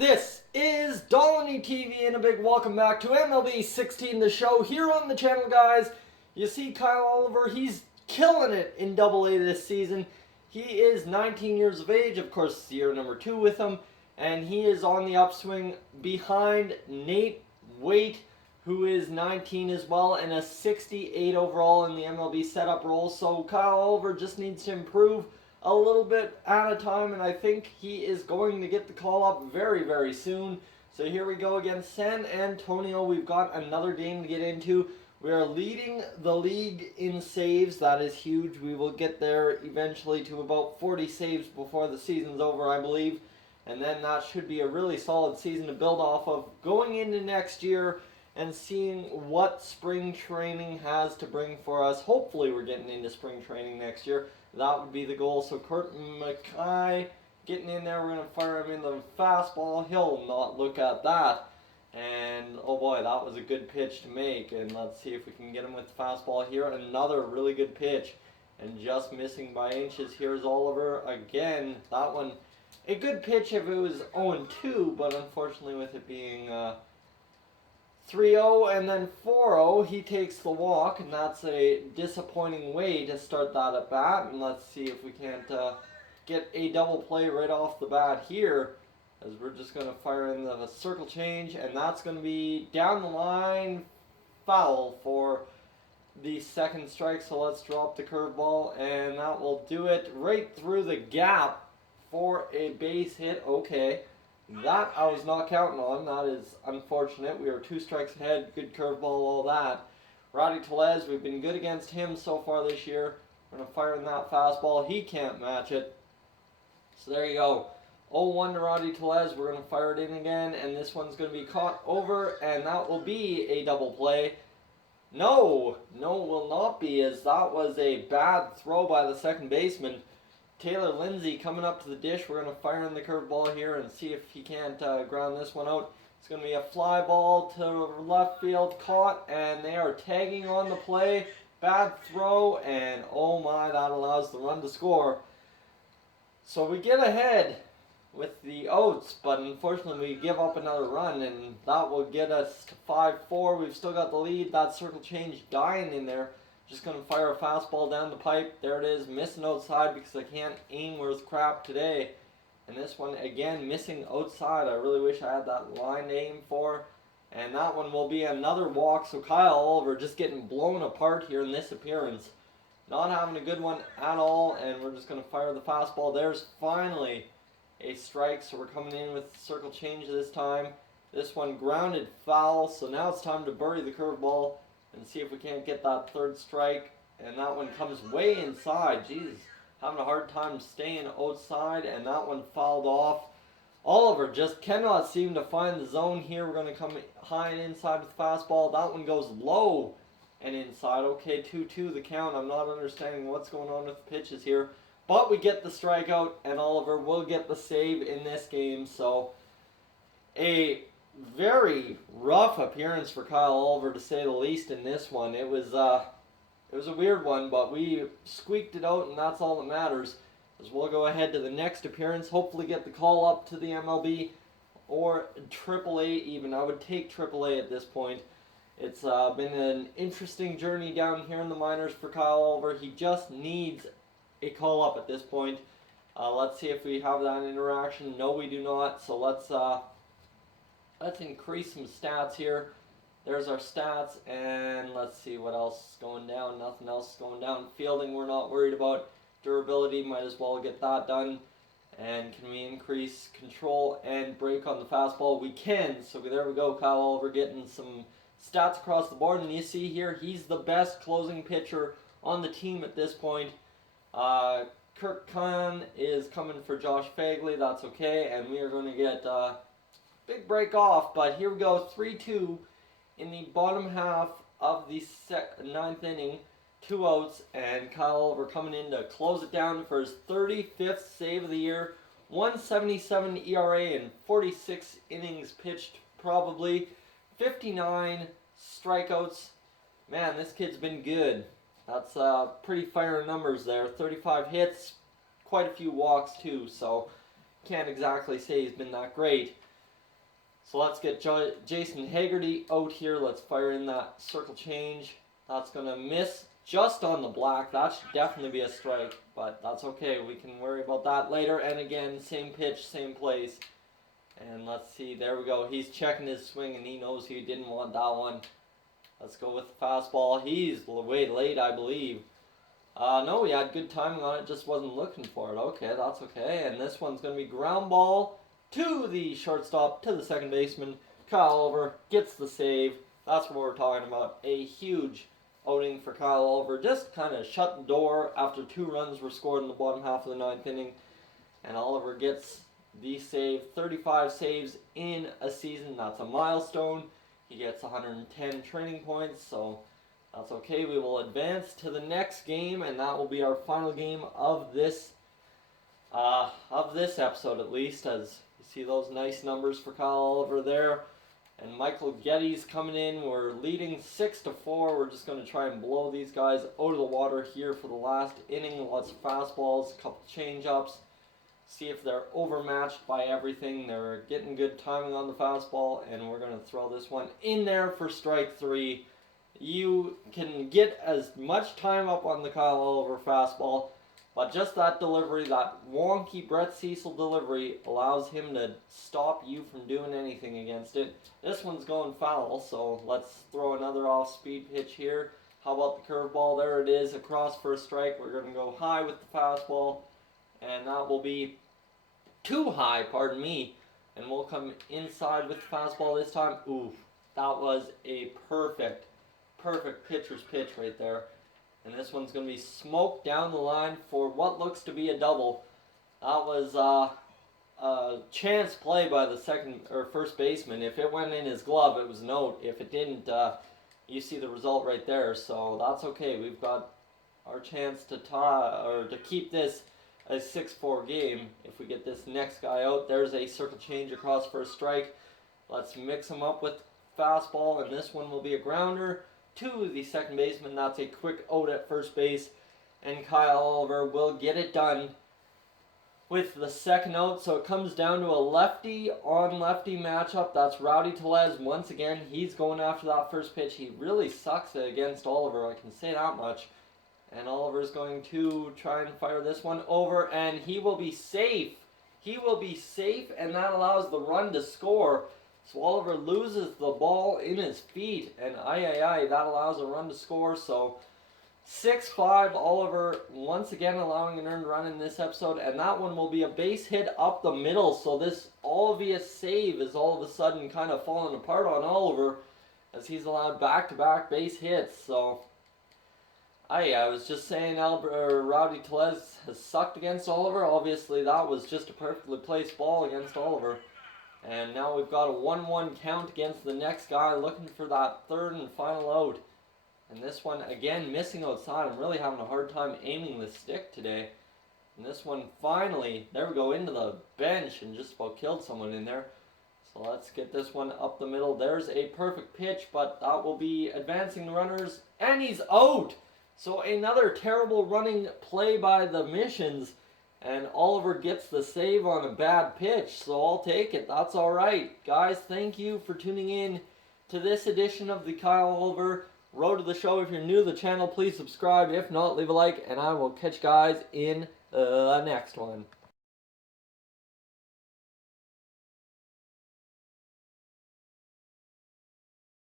This is Dolany TV and a big welcome back to MLB 16, the show here on the channel, guys. You see Kyle Oliver, he's killing it in AA this season. He is 19 years of age, of course, it's year number 2 with him, and he is on the upswing behind Nate Waite, who is 19 as well, and a 68 overall in the MLB setup role. So Kyle Oliver just needs to improve a little bit at a time, and I think he is going to get the call up very, very soon. So here we go against San Antonio. We've got another game to get into. We are leading the league in saves. That is huge. We will get there eventually to about 40 saves before the season's over, I believe. And then that should be a really solid season to build off of going into next year and seeing what spring training has to bring for us. Hopefully we're getting into spring training next year. That would be the goal. So Kurt McKay getting in there. We're going to fire him in the fastball. He'll not look at that. And oh boy, that was a good pitch to make. And let's see if we can get him with the fastball here. Another really good pitch. And just missing by inches. Here's Oliver again. That one, a good pitch if it was 0-2. But unfortunately with it being 3-0 and then 4-0, he takes the walk, and that's a disappointing way to start that at bat. And let's see if we can't get a double play right off the bat here, as we're just going to fire in the circle change, and that's going to be down the line, foul for the second strike. So let's drop the curveball, and that will do it right through the gap for a base hit. Okay. That I was not counting on. That is unfortunate. We are 2 strikes ahead. Good curveball, all that. Rowdy Tellez, we've been good against him so far this year. We're going to fire in that fastball. He can't match it. So there you go. 0-1 to Rowdy Tellez. We're going to fire it in again. And this one's going to be caught over. And that will be a double play. No, it will not be, as that was a bad throw by the second baseman. Taylor Lindsay coming up to the dish. We're going to fire in the curveball here and see if he can't ground this one out. It's going to be a fly ball to left field, caught, and they are tagging on the play. Bad throw, and oh my, that allows the run to score. So we get ahead with the Oats, but unfortunately we give up another run, and that will get us to 5-4. We've still got the lead. That circle change dying in there. Just going to fire a fastball down the pipe. There it is, missing outside because I can't aim worth crap today. And this one, again, missing outside. I really wish I had that line to aim for. And that one will be another walk. So Kyle Oliver just getting blown apart here in this appearance. Not having a good one at all. And we're just going to fire the fastball. There's finally a strike. So we're coming in with circle change this time. This one grounded foul. So now it's time to bury the curveball and see if we can't get that third strike. And that one comes way inside. Jesus, having a hard time staying outside, and that one fouled off. Oliver just cannot seem to find the zone here. We're going to come high and inside with the fastball. That one goes low and inside. Okay, 2-2 the count. I'm not understanding what's going on with the pitches here. But we get the strikeout, and Oliver will get the save in this game. So a very rough appearance for Kyle Oliver, to say the least, in this one. It was a weird one, but we squeaked it out, and that's all that matters. As we'll go ahead to the next appearance, hopefully get the call up to the MLB or AAA even. I would take AAA at this point. It's been an interesting journey down here in the minors for Kyle Oliver. He just needs a call up at this point. Let's see if we have that interaction. No, we do not. So let's increase some stats here. There's our stats, and let's see what else is going down. Nothing else is going down. Fielding, we're not worried about. Durability, might as well get that done. And can we increase control and break on the fastball? We can. So there we go. Kyle Oliver getting some stats across the board. And you see here, he's the best closing pitcher on the team at this point. Kirk Khan is coming for Josh Fagley. That's okay. And we are going to get big break off, but here we go, 3-2 in the bottom half of the 9th inning, 2 outs, and Kyle Oliver coming in to close it down for his 35th save of the year, 1.77 ERA and 46 innings pitched, probably 59 strikeouts. Man, this kid's been good. That's pretty fire numbers there. 35 hits, quite a few walks too, so can't exactly say he's been that great. So let's get Jason Haggerty out here. Let's fire in that circle change. That's going to miss just on the black. That should definitely be a strike, but that's okay. We can worry about that later. And again, same pitch, same place. And let's see, there we go. He's checking his swing, and he knows he didn't want that one. Let's go with the fastball. He's way late, I believe. No, he had good timing on it, just wasn't looking for it. Okay, that's okay. And this one's going to be ground ball to the shortstop, to the second baseman. Kyle Oliver gets the save. That's what we're talking about. A huge outing for Kyle Oliver. Just kind of shut the door after 2 runs were scored in the bottom half of the 9th inning. And Oliver gets the save. 35 saves in a season. That's a milestone. He gets 110 training points, so that's okay. We will advance to the next game, and that will be our final game of this episode, at least, as you see those nice numbers for Kyle Oliver there. And Michael Getty's coming in. We're leading 6-4. We're just going to try and blow these guys out of the water here for the last inning. Lots of fastballs, a couple change-ups. See if they're overmatched by everything. They're getting good timing on the fastball, and we're going to throw this one in there for strike 3. You can get as much time up on the Kyle Oliver fastball, but just that delivery, that wonky Brett Cecil delivery, allows him to stop you from doing anything against it. This one's going foul, so let's throw another off-speed pitch here. How about the curveball? There it is, across for a strike. We're going to go high with the fastball, and that will be too high, pardon me. And we'll come inside with the fastball this time. Ooh, that was a perfect pitcher's pitch right there. And this one's going to be smoked down the line for what looks to be a double. That was a chance play by the first baseman. If it went in his glove, it was an out. If it didn't, you see the result right there. So that's okay. We've got our chance to keep this a 6-4 game. If we get this next guy out, there's a circle change across for a strike. Let's mix him up with fastball, and this one will be a grounder to the second baseman. That's a quick out at first base, and Kyle Oliver will get it done with the second out. So it comes down to a lefty on lefty matchup. That's Rowdy Tellez once again. He's going after that first pitch. He really sucks against Oliver, I can say that much. And Oliver's going to try and fire this one over, and he will be safe. He will be safe, and that allows the run to score. So Oliver loses the ball in his feet, and that allows a run to score. So 6-5, Oliver once again allowing an earned run in this episode, and that one will be a base hit up the middle. So this obvious save is all of a sudden kind of falling apart on Oliver, as he's allowed back-to-back base hits. So I was just saying Rowdy Tellez has sucked against Oliver. Obviously, that was just a perfectly placed ball against Oliver. And now we've got a 1-1 count against the next guy, looking for that third and final out. And this one, again, missing outside. I'm really having a hard time aiming the stick today. And this one finally, there we go, into the bench and just about killed someone in there. So let's get this one up the middle. There's a perfect pitch, but that will be advancing the runners. And he's out! So another terrible running play by the Missions, and Oliver gets the save on a bad pitch, so I'll take it. That's all right. Guys, thank you for tuning in to this edition of the Kyle Oliver Road to the Show. If you're new to the channel, please subscribe. If not, leave a like, and I will catch you guys in the next one.